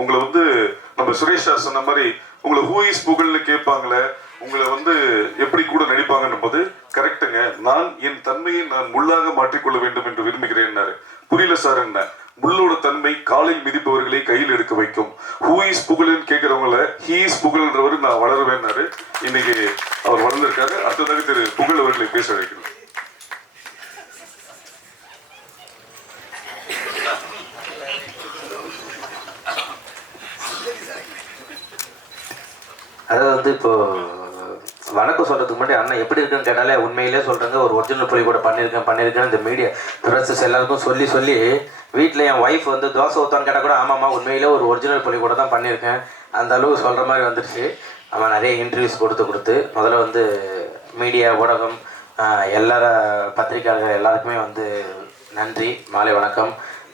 உங்களை வந்து நம்ம சுரேஷ் சார் சொன்ன மாதிரி உங்களை ஹூ இஸ் புகழ்னு கேட்பாங்களே, உங்களை வந்து எப்படி கூட நடிப்பாங்கன்னும் போது கரெக்டுங்க, நான் என் தன்மையை நான் முள்ளாக மாற்றிக்கொள்ள வேண்டும் என்று விரும்புகிறேன். புரியல சார் என்ன? முள்ளோட தன்மை காலில் மிதிப்பவர்களை கையில் எடுக்க வைக்கும். ஹூ இஸ் புகழ்னு கேட்கிறவங்கள ஹீ இஸ் புகழ்ன்றவர் நான் வளருவேன்னாரு. இன்னைக்கு அவர் வளர்ந்திருக்காரு. அடுத்ததாக திரு புகழ் அவர்களை பேச வைக்கணும். அதாவது வந்து இப்போ வணக்கம் சொல்றதுக்கு முன்னாடி அண்ணன் எப்படி இருக்குன்னு கேட்டாலே உண்மையிலே சொல்றாங்க, ஒரு ஒரிஜினல் புலி கூட பண்ணியிருக்கேன் இந்த மீடியா ப்ரெஸஸ் எல்லாருக்கும் சொல்லி வீட்டில் என் ஒய்ஃப் வந்து தோசை ஊற்றான்னு கேட்டால் கூட ஆமாம்மா உண்மையிலே ஒரு ஒரிஜினல் புலி கூட தான் பண்ணியிருக்கேன் அந்த அளவுக்கு சொல்கிற மாதிரி வந்துடுச்சு. அவன் நிறைய இன்டர்வியூஸ் கொடுத்து முதல்ல வந்து மீடியா ஊடகம் எல்லார பத்திரிகையாளர்கள் எல்லாருக்குமே வந்து நன்றி, மாலை வணக்கம்.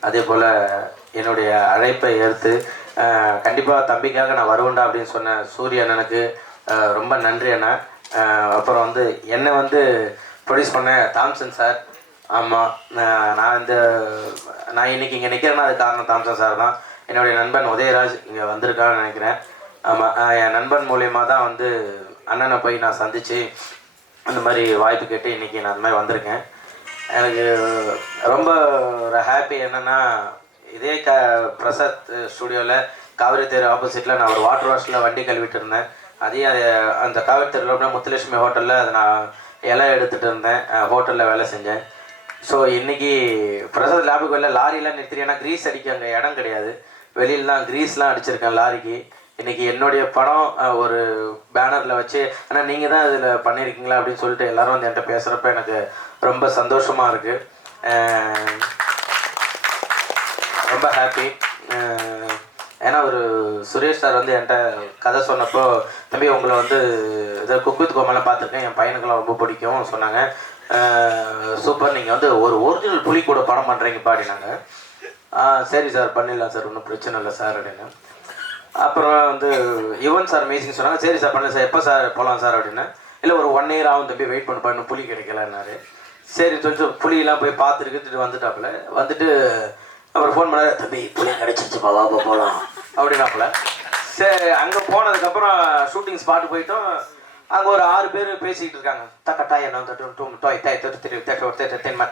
அதே போல் என்னுடைய அழைப்பை ஏற்று கண்டிப்பாக தம்பிக்காக நான் வருவேன்டா அப்படின்னு சொன்ன சூரிய அண்ணனுக்கு ரொம்ப நன்றி அண்ணா. அப்புறம் வந்து என்னை வந்து ப்ரொடியூஸ் பண்ண தாம்சன் சார். ஆமாம், நான் இன்றைக்கி இங்கே நிற்கிறேன்னா அது காரணம் தாம்சன் சார் தான். என்னுடைய நண்பன் உதயராஜ் இங்கே வந்திருக்கான்னு நினைக்கிறேன். ஆமாம், என் நண்பன் மூலியமாக தான் வந்து அண்ணனை போய் நான் சந்தித்து அந்த மாதிரி வாய்ப்பு கேட்டு இன்றைக்கி நான் அந்த மாதிரி வந்திருக்கேன். எனக்கு ரொம்ப ஒரு ஹாப்பி என்னென்னா, இதே பிரசாத் ஸ்டுடியோவில் காவிரி தேர் ஆப்போசிட்டில் நான் ஒரு வாட்டர் வாஷில் வண்டி கழுவிட்டு இருந்தேன். அதே அந்த காவிரி தேரில் முத்துலட்சுமி ஹோட்டலில் அதை நான் இலை எடுத்துகிட்டு இருந்தேன், ஹோட்டலில் வேலை செஞ்சேன். ஸோ இன்றைக்கி பிரசாத் லேபுக்கு வெளில லாரிலாம் நிறுத்திட்டு, ஏன்னா க்ரீஸ் அடிக்க அங்கே இடம் கிடையாது, வெளியிலலாம் க்ரீஸ்லாம் அடிச்சிருக்கேன் லாரிக்கு. இன்றைக்கி என்னுடைய படம் ஒரு பேனரில் வச்சு ஆனால் நீங்கள் தான் இதில் பண்ணியிருக்கீங்களா அப்படின்னு சொல்லிட்டு எல்லோரும் வந்து என்கிட்ட பேசுகிறப்ப எனக்கு ரொம்ப சந்தோஷமாக இருக்குது, ரொம்ப ஹாப்பி. ஏன்னா ஒரு சுரேஷ் சார் வந்து என்கிட்ட கதை சொன்னப்போ, தம்பி உங்களை வந்து இதை குக் வித் கோமாலாம் பார்த்துருக்கேன், என் பையனுக்கெல்லாம் ரொம்ப பிடிக்கும் சொன்னாங்க. சூப்பர், நீங்கள் வந்து ஒரு ஒரிஜினல் புலி கூட படம் பண்ணுறீங்க பாடினாங்க. சரி சார் பண்ணிடலாம் சார், ஒன்றும் பிரச்சனை இல்லை சார் அப்படின்னு. அப்புறம் வந்து யுவன் சார் மீசிங் சொன்னாங்க. சரி சார் பண்ணல சார், எப்போ சார் போகலாம் சார் அப்படின்னு. இல்லை ஒரு 1 year ஆகும் தம்பி, வெயிட் பண்ண புலி கிடைக்கலன்னாரு. சரி சொல்லிட்டு புலியெல்லாம் போய் பார்த்துட்டு வந்துட்டாப்புல. வந்துட்டு அப்புறம் ஃபோன் பண்ணாரு, தம்பி புலி கிடச்சிருச்சுப்பா வாப்பா போகலாம் அப்படின்னாப்புல. சரி, அங்கே போனதுக்கப்புறம் ஷூட்டிங் ஸ்பாட்டு போயிட்டோம். அங்கே ஒரு 6 பேர் பேசிக்கிட்டு இருக்காங்க. தக்கட்டாயானம்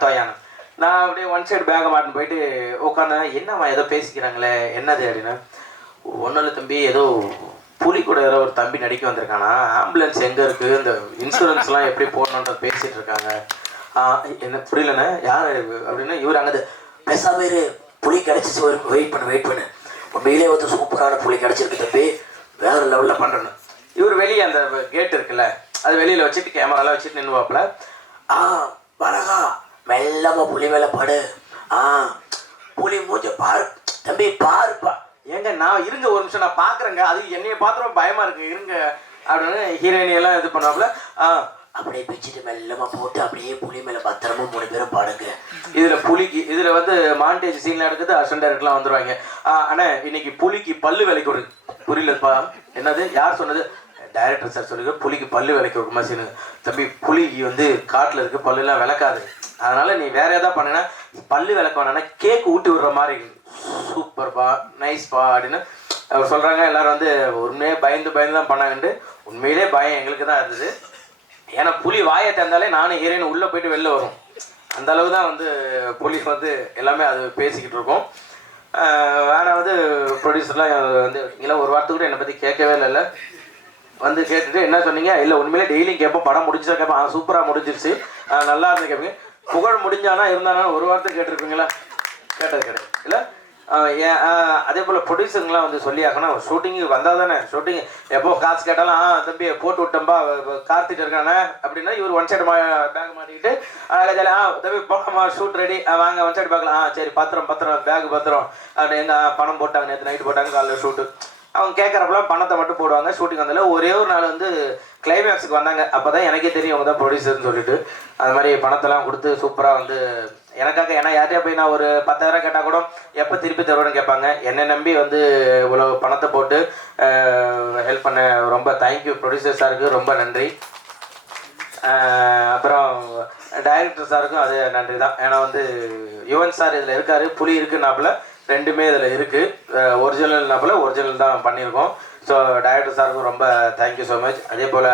தோயானம். நான் அப்படியே ஒன் சைடு பேகை மாட்டின்னு போயிட்டு உட்காந்து, என்னம்மா ஏதோ பேசிக்கிறாங்களே என்னது அப்படின்னா, ஒன்றும் இல்லை தம்பி, ஏதோ புலி கூட ஏதோ ஒரு தம்பி நடிக்க வந்திருக்கானா, ஆம்புலன்ஸ் எங்கே இருக்குது, இந்த இன்சூரன்ஸ்லாம் எப்படி போடணுன்றது பேசிகிட்டு இருக்காங்க. என்ன புரியலண்ணே யார் அப்படின்னா, இவர் அங்கே பெசாம புலி கிடச்சிச்சு, வெயிட் பண்ணு உண்மையிலே வந்து சூப்பரான புலி கிடச்சிருக்கு தம்பி, வேறு லெவலில் பண்ணுறேன்னு. இவர் வெளியே அந்த கேட் இருக்குல்ல, அது வெளியில் வச்சுட்டு கேமராலாம் வச்சுட்டு நின்றுவாப்புல. வணக்கா மெல்லமாக புலி மேலே படு, புலி மூஞ்ச பாரு தம்பி பாருப்பா. ஏங்க நான் இருங்க ஒரு நிமிஷம் நான் பார்க்குறேங்க, அது என்னைய பார்த்துரும் பயமாக இருக்கு இருங்க அப்படின்னு ஹீரோயினியெல்லாம் இது பண்ணுவாப்புல. அப்படியே பிச்சுட்டு மெல்லமாக போட்டு அப்படியே புலி மேலே பத்திரமா 3 பேரும் பாடுங்க. இதில் புலிக்கு இதில் வந்து மாண்டேஜ் சீன்லாம் எடுக்குது, அசிஸ்டன்ட் டைரக்டர்லாம் வந்துடுவாங்க. அண்ணா இன்னைக்கு புலிக்கு பல்லு விலைக்கு ஒரு புரியலப்பா என்னது யார் சொன்னது, டைரக்டர் சார் சொல்லுங்க, புலிக்கு பல்லு விலைக்கு ஒரு சீனு. தம்பி புலிக்கு வந்து காட்டில் இருக்க பல்லுலாம் விளக்காது, அதனால நீ வேற ஏதாவது பண்ணுன்னா பல்லு விளக்க வேணான்னா கேக் ஊட்டி விடுற மாதிரி. சூப்பர்ப்பா நைஸ்ப்பா அப்படின்னு அவர் சொல்கிறாங்க. எல்லோரும் வந்து உண்மையே பயந்து தான் பண்ணாங்கன்ட்டு. உண்மையிலே பயம் எங்களுக்கு தான் இருந்தது, ஏன்னா புலி வாயை திறந்தாலே நானும் ஹீரோயின் உள்ளே போயிட்டு வெளில வரும், அந்த அளவு தான் வந்து புலி வந்து எல்லாமே அது பேசிக்கிட்டு இருக்கோம். ஆனால் வந்து ப்ரொடியூசர்லாம் வந்து நீங்களாம் ஒரு வாரத்துக்கு கூட என்னை பற்றி கேட்கவே இல்லை. வந்து கேட்டுட்டு என்ன சொன்னீங்க, இல்லை உண்மையிலே டெய்லியும் கேட்போம், படம் முடிஞ்சா கேட்பேன், சூப்பராக முடிஞ்சிருச்சு நல்லா இருந்து கேட்பீங்க, புகழ் முடிஞ்சானா இருந்தானா ஒரு வாரத்துக்கு கேட்டிருப்பீங்களா, கேட்டது கிடையாது இல்லை. அதே போல் ப்ரொடியூசருங்களாம் வந்து சொல்லி ஆகணும், ஷூட்டிங்கு வந்தால் தானே ஷூட்டிங் எப்போ காசு கேட்டாலும் தம்பி போட்டு விட்டம்பா கார்த்திட்டு இருக்கானே அப்படின்னா, இவர் ஒன் சைடு பேக் மாட்டிக்கிட்டு தம்பி போகலாமா ஷூட் ரெடி வாங்க ஒன் சைடு பார்க்கலாம், சரி பத்திரம் பேக் பத்திரம் அப்படி எங்கள் பணம் போட்டாங்க, நேற்று நைட்டு போட்டாங்க, காலையில் ஷூட்டு. அவங்க கேட்குறப்பெல்லாம் பணத்தை மட்டும் போடுவாங்க. ஷூட்டிங் வந்தால ஒரே ஒரு நாள் வந்து கிளைமேக்ஸுக்கு வந்தாங்க, அப்போ தான் எனக்கே தெரியும் அவங்க தான் ப்ரொடியூசர்னு சொல்லிட்டு. அது மாதிரி பணத்தெல்லாம் கொடுத்து சூப்பராக வந்து எனக்காக, ஏன்னா யார்கிட்டயா போய் நான் ஒரு 10,000 கேட்டால் கூட எப்போ திருப்பி தருவேன்னு கேட்பாங்க. என்னை நம்பி வந்து இவ்வளோ பணத்தை போட்டு ஹெல்ப் பண்ண ரொம்ப தேங்க்யூ ப்ரொடியூசர் சாருக்கு, ரொம்ப நன்றி. அப்புறம் டைரக்டர் சாருக்கும் அதே நன்றி தான், ஏன்னா வந்து யுவன் சார் இதில் இருக்கார், புலி இருக்குன்னாப்புல ரெண்டுமே இதில் இருக்குது. ஒரிஜினல்னா போல் ஒரிஜினல் தான் பண்ணியிருக்கோம். ஸோ டைரக்டர் சாருக்கும் ரொம்ப தேங்க்யூ ஸோ மச். அதே போல்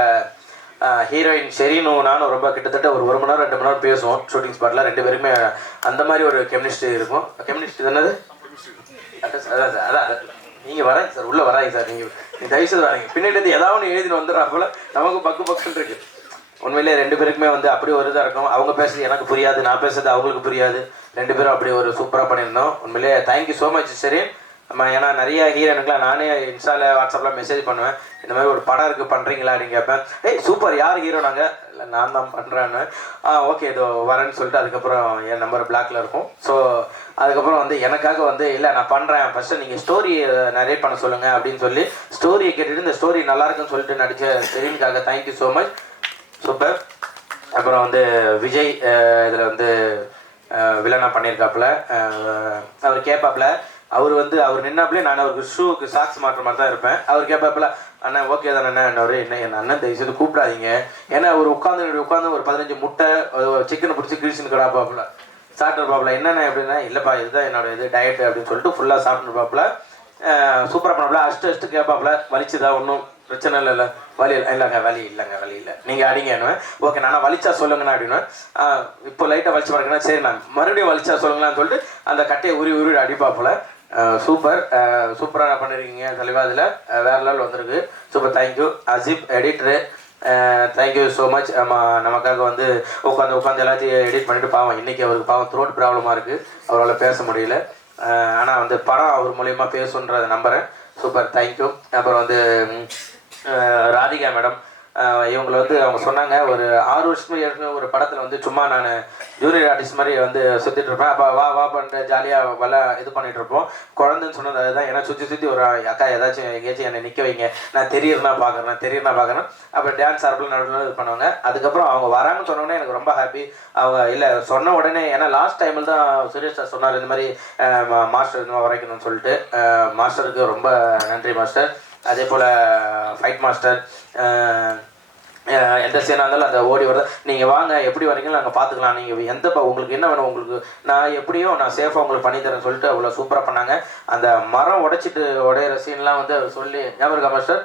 ஹீரோயின் ஷெரீனும் நானும் ரொம்ப கிட்டத்தட்ட ஒரு 1 மணி நேரம் 2 மணி நேரம் பேசுவோம் ஷூட்டிங் ஸ்பாட்டில். 2 பேருக்குமே அந்த மாதிரி ஒரு கெமிஸ்ட்ரி இருக்கும். கெமிஸ்ட்ரி என்னது அதான் சார், அதான் நீங்கள் வராங்க சார், உள்ளே வராங்க சார், நீங்கள் தயவுசெய்து வராங்க. பின்னாடி ஏதாவது ஒன்று எழுதிட்டு வந்துடுறா போல் நமக்கு பக்குன்னு இருக்குது. உண்மையிலே 2 பேருக்குமே வந்து அப்படி ஒரு இதாக இருக்கும். அவங்க பேசுறது எனக்கு புரியாது, நான் பேசுறது அவங்களுக்கு புரியாது. 2 பேரும் அப்படி ஒரு சூப்பராக பண்ணியிருந்தோம். உண்மையிலே தேங்க்யூ ஸோ மச் சரி. நம்ம ஏன்னா நிறைய ஹீரோனுக்குலாம் நானே இன்ஸ்டாவில் வாட்ஸ்அப்பில் மெசேஜ் பண்ணுவேன், இந்த மாதிரி ஒரு படம் இருக்குது பண்ணுறீங்களா அப்படின்னு கேட்பேன். ஏய் சூப்பர், யார் ஹீரோ? நாங்கள் இல்லை நான் தான் பண்ணுறேன்னு. ஓகே இதோ வரேன்னு சொல்லிட்டு அதுக்கப்புறம் என் நம்பர் பிளாக்ல இருக்கும். ஸோ அதுக்கப்புறம் வந்து எனக்காக வந்து இல்லை நான் பண்ணுறேன், ஃபஸ்ட்டு நீங்கள் ஸ்டோரி நிறைய பண்ண சொல்லுங்கள் அப்படின்னு சொல்லி ஸ்டோரியை கேட்டுட்டு இந்த ஸ்டோரி நல்லா இருக்குன்னு சொல்லிட்டு நடித்த செரீனுக்காக தேங்க்யூ ஸோ மச். சூப்பர். அப்புறம் வந்து விஜய் இதில் வந்து வில்லனா பண்ணியிருக்காப்புல. அவர் கேட்பாப்புல, அவர் வந்து அவர் நின்னாப்புல நான் அவருக்கு ஷூவுக்கு சாக்ஸ் மாட்டுற மாதிரி தான் இருப்பேன். அவர் கேட்பாப்புல, அண்ணா ஓகே தானே என்ன என் அண்ணன் தயவுசெய்து கூப்பிடாதீங்க, ஏன்னா அவர் உட்காந்து ஒரு 15 முட்டை சிக்கனை பிடிச்சி கிழிச்சுன்னு கிடாப்பாப்புல சாப்பிட்டுருப்பாப்புல. என்னென்ன எப்படின்னா இல்லைப்பா இதுதான் என்னோட இது டயட்டு அப்படின்னு சொல்லிட்டு ஃபுல்லாக சாப்பிட்டுருப்பாப்புல. சூப்பராக பண்ணாப்புல. அஷ்டு கேட்பாப்புல, வலிச்சுதா? ஒன்றும் பிரச்சனை இல்லை வலி இல்லைங்க வலி இல்லை நீங்கள் அடிங்கன்னு. ஓகே நான் வலிச்சா சொல்லுங்கண்ணா அப்படின்னு. இப்போ லைட்டாக வலிச்சு பாருங்கன்னா சரி நான் மறுபடியும் வலிச்சா சொல்லுங்களான்னு சொல்லிட்டு அந்த கட்டையை உருவி அடிப்பாப்புல. சூப்பர், சூப்பராக பண்ணியிருக்கீங்க தலைவா. அதில் வேறு லெவல் வந்திருக்கு. Super, thank you. Aseeb editor, thank you so much. நமக்காக வந்து உட்காந்து எல்லாத்தையும் எடிட் பண்ணிவிட்டு பாவம் இன்றைக்கி அவருக்கு பாவம் த்ரோட் ப்ராப்ளமாக இருக்குது, அவரால் பேச முடியல. ஆனால் வந்து படம் அவர் மூலயமா பேசுன்றதை நம்புகிறேன். Super, thank you. அப்புறம் வந்து ராதிகா மேடம், இவங்களை வந்து அவங்க சொன்னாங்க ஒரு 6 வருஷத்துக்கு ஏற்கனவே ஒரு படத்தில் வந்து சும்மா நான் ஜூனியர் ஆர்டிஸ்ட் மாதிரி வந்து சுற்றிட்டு இருப்பேன். அப்போ வா பண்ணிட்டு ஜாலியாக இது பண்ணிகிட்டு இருப்போம். குழந்தைன்னு சொன்னது அதுதான். ஏன்னா சுற்றி ஒரு அக்கா ஏதாச்சும் எங்கேயாச்சும் என்னை நிற்க வைங்க, நான் தெரியுறனா பார்க்குறேன். அப்புறம் டான்ஸ் ஆர்பில் நடுவில் இது பண்ணுவாங்க. அதுக்கப்புறம் அவங்க வராங்கன்னு சொன்னோன்னே எனக்கு ரொம்ப ஹாப்பி. அவங்க இல்லை சொன்ன உடனே, ஏன்னா லாஸ்ட் டைமில் தான் சுரேஷ் சார் சொன்னார் இந்த மாதிரி மாஸ்டர் இந்த மாதிரி வரைக்கணும்னு சொல்லிட்டு. மாஸ்டருக்கு ரொம்ப நன்றி மாஸ்டர். அதே போல் ஃபைட் மாஸ்டர் எந்த சீனாக இருந்தாலும் அந்த ஓடி வருது, நீங்கள் வாங்க எப்படி வரீங்களோ நாங்கள் பார்த்துக்கலாம், நீங்கள் உங்களுக்கு என்ன வேணும், உங்களுக்கு நான் எப்படியோ நான் சேஃபாக உங்களுக்கு பண்ணித்தரேன்னு சொல்லிட்டு அவ்வளோ சூப்பராக பண்ணாங்க. அந்த மரம் உடையிற சீன்லாம் வந்து அவர் சொல்லி ஞாபகம் இருக்கா மாஸ்டர்?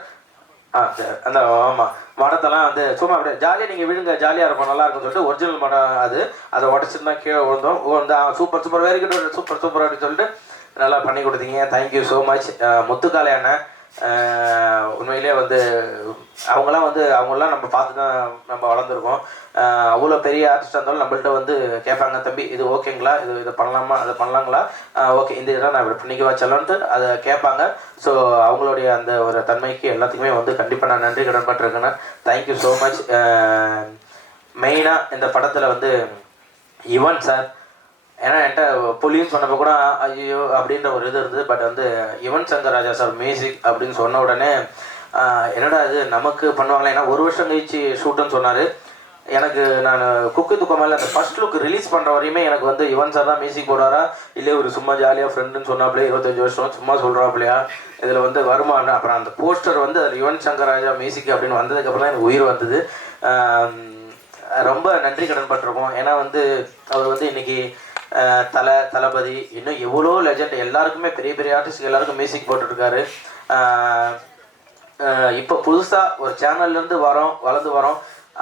சரி, அந்த ஆமாம் மரத்தெல்லாம் வந்து சும்மா அப்படியே ஜாலியாக நீங்கள் விழுங்க, ஜாலியாக இருக்கும், நல்லா இருக்கும்னு சொல்லிட்டு ஒரிஜினல் மரம் அதை உடச்சிட்டு தான் கீழே விழுந்தோம். சூப்பர் வெரி குட், சூப்பர் அப்படின்னு சொல்லிட்டு நல்லா பண்ணி கொடுத்தீங்க. Thank you so much. முத்துக்காலை அண்ணன், உண்மையிலே வந்து அவங்களாம் நம்ம பார்த்து தான் நம்ம வளர்ந்துருக்கோம். அவ்வளோ பெரிய ஆர்டிஸ்டாக இருந்தாலும் நம்மள்ட்ட வந்து கேட்பாங்க, தம்பி இது ஓகேங்களா, இதை பண்ணலாமா, அதை பண்ணலாங்களா, ஓகே இந்த இதெல்லாம் நான் இப்படி பண்ணிக்குவா செல்லன்ட்டு அதை கேட்பாங்க. ஸோ அவங்களுடைய அந்த ஒரு தன்மைக்கு எல்லாத்துக்குமே வந்து கண்டிப்பாக நான் நன்றி கடன் பட்டிருக்கேன். Thank you so much. மெயினாக இந்த படத்தில் வந்து யுவன் சார், ஏன்னா என்கிட்ட புலின்னு சொன்னப்போ கூட ஐயோ அப்படின்ற ஒரு இது இருந்தது. பட் வந்து யுவன் சங்கர் ராஜா சார் மியூசிக் அப்படின்னு சொன்ன உடனே என்னடா இது நமக்கு பண்ணுவாங்களே, ஏன்னா 1 வருஷம் கழிச்சு ஷூட்டுன்னு சொன்னார். எனக்கு நான் குக்கு துக்கமாக அந்த ஃபர்ஸ்ட் லுக் ரிலீஸ் பண்ணுற வரையுமே எனக்கு வந்து யுவன் சார் தான் மியூசிக் போடுவாரா இல்லை ஒரு சும்மா ஜாலியாக ஃப்ரெண்டுன்னு சொன்னாப்லையே 25 வருஷம் சும்மா சொல்கிறாப்லையா இதில் வந்து வருமானம். அப்புறம் அந்த போஸ்டர் வந்து அதில் யுவன் சங்கர் ராஜா மியூசிக் அப்படின்னு வந்ததுக்கப்புறம் தான் எனக்கு உயிர் வந்தது. ரொம்ப நன்றி கடன் பட்டிருக்கோம். ஏன்னா வந்து அவர் வந்து இன்னைக்கு தளபதி இன்னும் எவ்வளோ லெஜண்ட் எல்லாருக்குமே பெரிய ஆர்டிஸ்ட் எல்லாருக்கும் மியூசிக் போட்டுருக்காரு. இப்போ புதுசாக ஒரு சேனல்லேருந்து வளர்ந்து வரோம்,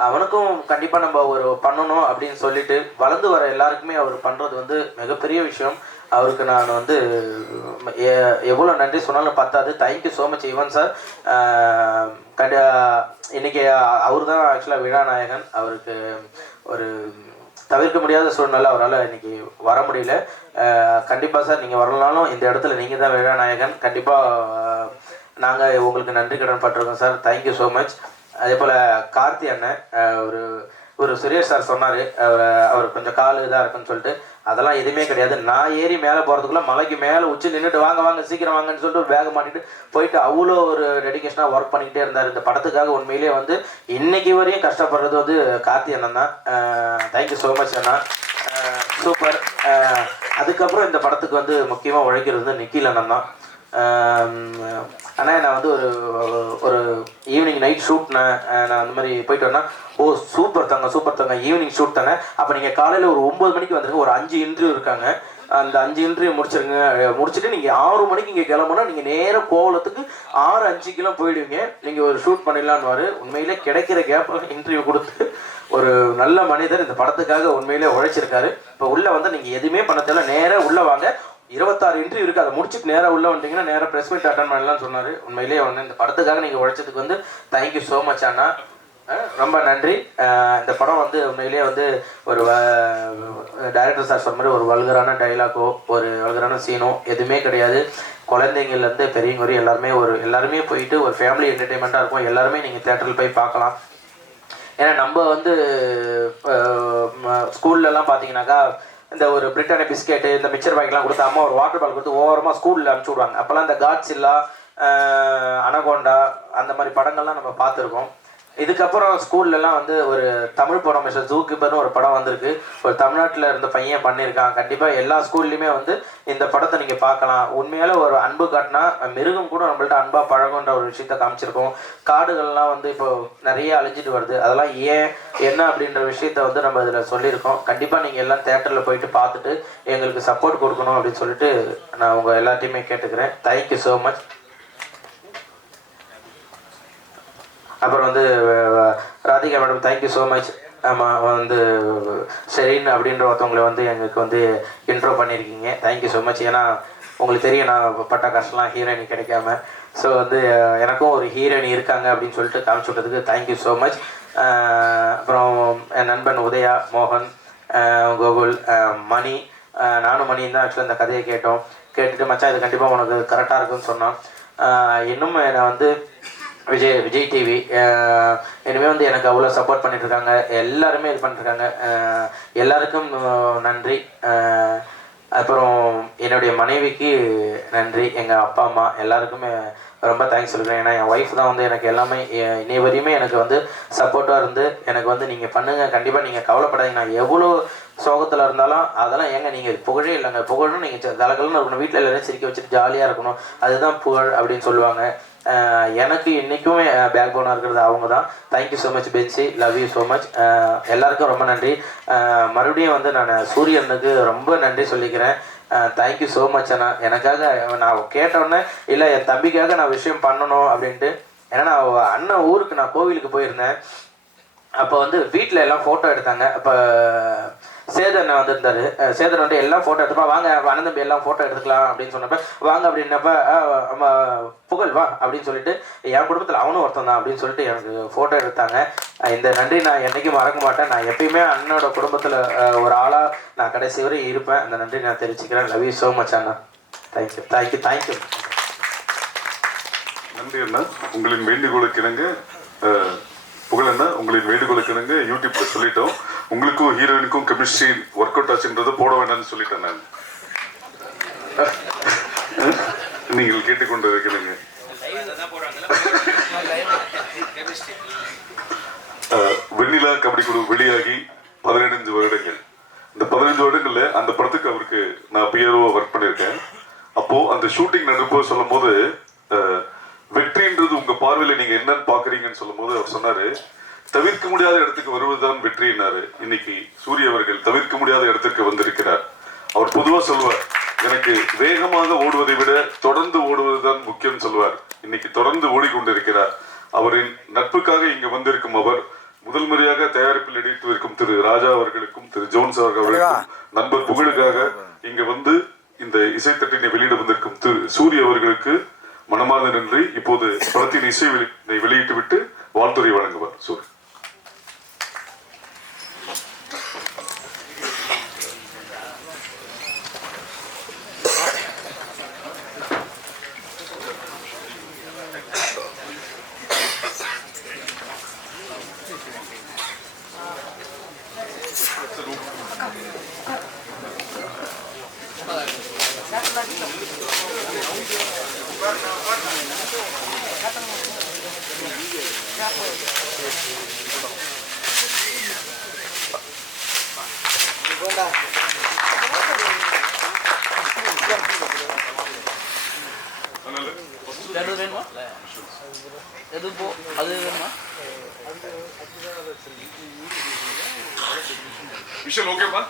அவனுக்கும் கண்டிப்பாக நம்ம ஒரு பண்ணணும் அப்படின்னு சொல்லிட்டு வளர்ந்து வர எல்லாருக்குமே அவர் பண்ணுறது வந்து மிகப்பெரிய விஷயம். அவருக்கு நான் வந்து எவ்வளோ நன்றி சொன்னாலும் பத்தாது. Thank you so much Yuvan sir. இன்னைக்கு அவர் தான் ஆக்சுவலாக விழாநாயகன். அவருக்கு ஒரு தவிர்க்க முடியாத சூழ்நிலை, அவரால் இன்னைக்கு வர முடியல. கண்டிப்பாக சார் நீங்கள் வரலனாலும் இந்த இடத்துல நீங்கள் தான் விழாநாயகன். கண்டிப்பாக நாங்கள் உங்களுக்கு நன்றி கடன் பட்டிருக்கோம் சார். Thank you so much. அதே போல் கார்த்தி அண்ணன், ஒரு சுரேஷ் சார் சொன்னார் அவர் கொஞ்சம் கால் இதாக இருக்குன்னு சொல்லிட்டு, அதெல்லாம் எதுவுமே கிடையாது. நான் ஏறி மேலே போகிறதுக்குள்ளே மலைக்கு மேலே உச்சி நின்றுட்டு வாங்க சீக்கிரம் வாங்கன்னு சொல்லிட்டு பேக் மாட்டிட்டு போயிட்டு அவ்வளோ ஒரு டெடிகேஷனாக ஒர்க் பண்ணிக்கிட்டே இருந்தார் இந்த படத்துக்காக. உண்மையிலேயே வந்து இன்னைக்கு வரையும் கஷ்டப்படுறது வந்து கார்த்தி அண்ணன் தான். தேங்க்யூ ஸோ மச் அண்ணா, சூப்பர். அதுக்கப்புறம் இந்த படத்துக்கு வந்து முக்கியமாக உழைக்கிறது வந்து நிக்கில் அண்ணன் தான். ஆனால் நான் வந்து ஒரு ஈவினிங் நைட் ஷூட் நான் அந்த மாதிரி போயிட்டு வரேன்னா, ஓ சூப்பர் தாங்க ஈவினிங் ஷூட் தானே, அப்போ நீங்கள் காலையில் ஒரு 9 மணிக்கு வந்துருங்க, ஒரு 5 இன்டர்வியூ இருக்காங்க, அந்த 5 இன்டர்வியூ முடிச்சுட்டு நீங்கள் 6 மணிக்கு இங்கே கிளம்புனா நீங்கள் நேராக கோவலத்துக்கு 6:05 போயிடுவீங்க. நீங்கள் ஒரு ஷூட் பண்ணிடலான்னு உண்மையிலே கிடைக்கிற கேப்பில் இன்டர்வியூ கொடுத்து ஒரு நல்ல மனிதர் இந்த படத்துக்காக உண்மையிலே உழைச்சிருக்காரு. இப்போ உள்ளே வந்து நீங்கள் எதுவுமே பண்ண தேவை, நேராக உள்ளே வாங்க. 26 இன்டர்வியூ இருக்குது, அதை முடிச்சுட்டு நேராக உள்ளே வந்தீங்கன்னா நேராக ப்ரெஸ் மீட் அட்டன் பண்ணலாம்னு சொன்னார். உண்மையிலேயே இந்த படத்துக்காக நீங்கள் உழைச்சதுக்கு வந்து தேங்க்யூ ஸோ மச் அண்ணா, ரொம்ப நன்றி. இந்த படம் வந்து உண்மையிலேயே வந்து ஒரு டைரக்டர் சார் சொன்ன மாதிரி ஒரு வல்கரான டைலாக்கோ ஒரு வல்கரான சீனோ எதுவுமே கிடையாது. குழந்தைங்கள்லேருந்து பெரியவங்க வரையும் எல்லாருமே போயிட்டு ஒரு ஃபேமிலி என்டர்டெயின்மெண்ட்டாக இருக்கும். எல்லாருமே நீங்கள் தேட்டரில் போய் பார்க்கலாம். ஏன்னா நம்ம வந்து ஸ்கூல்லலாம் பார்த்தீங்கன்னாக்கா இந்த ஒரு பிரிட்டானியா பிஸ்கெட்டு இந்த மிக்சர் பாக்கெலாம் கொடுத்து அம்மா ஒரு வாட்டர் பால் கொடுத்து ஓரமாக ஸ்கூலில் அனுப்பிச்சி விடுவாங்க. அப்போல்லாம் இந்த காட்ஸில்லா, அனகோண்டா அந்த மாதிரி படங்கள்லாம் நம்ம பார்த்துருக்கோம். இதுக்கப்புறம் ஸ்கூல்லலாம் வந்து ஒரு தமிழ் படம் மிஸ்டர் ஜூ கீப்பர்னு ஒரு படம் வந்திருக்கு. ஒரு தமிழ்நாட்டில் இருந்த பையன் பண்ணியிருக்கான். கண்டிப்பாக எல்லா ஸ்கூல்லையுமே வந்து இந்த படத்தை நீங்கள் பார்க்கலாம். உண்மையால ஒரு அன்பு காட்டினா மிருகம் கூட நம்மள்ட்ட அன்பாக பழகுன்ற ஒரு விஷயத்த காமிச்சிருக்கோம். காடுகள்லாம் வந்து இப்போ நிறைய அழிஞ்சிட்டு வருது. அதெல்லாம் ஏன் என்ன அப்படின்ற விஷயத்த வந்து நம்ம இதில் சொல்லியிருக்கோம். கண்டிப்பாக நீங்கள் எல்லாம் தேட்டரில் போயிட்டு பார்த்துட்டு எங்களுக்கு சப்போர்ட் கொடுக்கணும் அப்படின்னு சொல்லிட்டு நான் உங்கள் எல்லாத்தையுமே கேட்டுக்கிறேன். Thank you so much. அப்புறம் வந்து Radhika madam thank you so much. ஆமாம், வந்து ஷெரீன் அப்படின்ற ஒருத்தவங்களை வந்து எங்களுக்கு வந்து இன்ட்ரோ பண்ணியிருக்கீங்க. Thank you so much. ஏன்னா உங்களுக்கு தெரியும் நான் பட்ட கஷ்டம்லாம் ஹீரோயினி கிடைக்காம. ஸோ வந்து எனக்கும் ஒரு ஹீரோயினி இருக்காங்க அப்படின்னு சொல்லிட்டு காமிச்சு விட்டதுக்கு தேங்க்யூ ஸோ மச். அப்புறம் என் நண்பன் உதயா, மோகன், கோகுல், மணி, நானும் மணியும் தான் ஆக்சுவலாக இந்த கதையை கேட்டுட்டு மச்சான் இது கண்டிப்பாக உனக்கு கரெக்டாக இருக்குன்னு சொன்னான். இன்னும் என்னை வந்து விஜய் டிவி இனிமேல் வந்து எனக்கு அவ்வளோ சப்போர்ட் பண்ணிட்டுருக்காங்க. எல்லாருமே இது பண்ணிட்டுருக்காங்க. எல்லாருக்கும் நன்றி. அப்புறம் என்னுடைய மனைவிக்கு நன்றி, எங்கள் அப்பா அம்மா எல்லாருக்குமே ரொம்ப தேங்க்ஸ் சொல்கிறேன். ஏன்னா என் ஒய்ஃப் தான் வந்து எனக்கு எல்லாமே இன்னை வரையுமே எனக்கு வந்து சப்போர்ட்டாக இருந்து எனக்கு வந்து நீங்கள் பண்ணுங்கள், கண்டிப்பாக நீங்கள் கவலைப்படாதீங்க, நான் எவ்வளோ சோகத்தில் இருந்தாலும் அதெல்லாம் ஏங்க நீங்கள் புகழே இல்லைங்க, புகழணும் நீங்கள் கலகலன்னு இருக்கணும், வீட்டில் எல்லாரும் சிரிக்க வச்சுட்டு ஜாலியாக இருக்கணும், அதுதான் புகழ் அப்படின்னு சொல்லுவாங்க. எனக்கு இன்றைக்குமே பேக் போனாக இருக்கிறது அவங்க தான். Thank you so much Bency, love you so much. எல்லாருக்கும் ரொம்ப நன்றி. மறுபடியும் வந்து நான் சூரியனுக்கு ரொம்ப நன்றி சொல்லிக்கிறேன். தேங்க்யூ ஸோ மச் அண்ணா. எனக்காக நான் கேட்டோன்னே இல்லை என் தம்பிக்காக நான் விஷயம் பண்ணணும் அப்படின்ட்டு. ஏன்னா நான் அண்ணன் ஊருக்கு நான் கோவிலுக்கு போயிருந்தேன். அப்போ வந்து வீட்டில் எல்லாம் ஃபோட்டோ எடுத்தாங்க. அப்போ சேதன் வந்திருந்தாரு. சேதன் வந்து எல்லாம் ஃபோட்டோ எடுத்துப்பா, வாங்க அண்ணன் தம்பி எல்லாம் ஃபோட்டோ எடுத்துக்கலாம் அப்படின்னு சொன்னப்ப வாங்க அப்படின்னப்ப புகழ் வா அப்படின்னு சொல்லிட்டு என் குடும்பத்தில் அவனும் ஒருத்தன் தான் அப்படின்னு சொல்லிட்டு எனக்கு ஃபோட்டோ எடுத்தாங்க. இந்த நன்றி நான் என்றைக்கும் மறக்க மாட்டேன். நான் எப்பயுமே அண்ணனோட குடும்பத்தில் ஒரு ஆளாக நான் கடைசி வரை இருப்பேன். அந்த நன்றி நான் தெரிவிச்சுக்கிறேன். Love you so much Anna. Thank you thank you thank you. நன்றி அண்ணா. உங்களின் வேண்டுகோளுக்கு இணங்க புகழண்ணா, உங்களின் வேண்டுகோளுக்கு இணங்க யூடியூப்ல சொல்லிட்டோம். உங்களுக்கும் ஹீரோயினுக்கும் கெமிஸ்ட்ரி ஒர்க் அவுட் ஆச்சுன்றதை போட வேண்டாம்னு சொல்லிட்டேன் நான். நீங்கள் கேட்டுக்கொண்டு இருக்கிறீங்க. வெண்ணிலா கபடி குழு வெளியாகி 15 வருடங்கள். இந்த 15 வருடங்கள்ல அந்த படத்துக்கு அவருக்கு நான் பிஆர்ஓ ஒர்க் பண்ணியிருக்கேன். அப்போ அந்த ஷூட்டிங் நடப்போ சொல்லும் போது வெற்றின்றது உங்க பார்வையில நீங்க என்னன்னு பாக்குறீங்கன்னு சொல்லும் போது அவர் சொன்னாரு, தவிர்க்க முடியாத இடத்துக்கு வருவதுதான் வெற்றினாரு. இன்னைக்கு சூரிய அவர்கள் தவிர்க்க முடியாத இடத்துக்கு வந்திருக்கிறார். அவர் பொதுவா சொல்வார், எனக்கு வேகமாக ஓடுவதை விட தொடர்ந்து ஓடுவதுதான் முக்கியம் சொல்வார். இன்னைக்கு தொடர்ந்து ஓடிக்கொண்டிருக்கிறார். அவரின் நட்புக்காக இங்க வந்திருக்கும் அவர் முதல் முறையாக தயாரிப்பில் நடித்திருக்கும் திரு ராஜா அவர்களுக்கும் திரு ஜோன்ஸ் அவர்களுக்கும் நண்பர் புகழுக்காக இங்க வந்து இந்த இசைத்தட்டினை வெளியிட வந்திருக்கும் திரு சூரிய அவர்களுக்கு மனமார்ந்த நன்றி. இப்போது படத்தின் இசை வெளியிட்டு விட்டு வாழ்த்துறை வழங்குவார் சூரிய. விஷயம் ஓகேப்பா.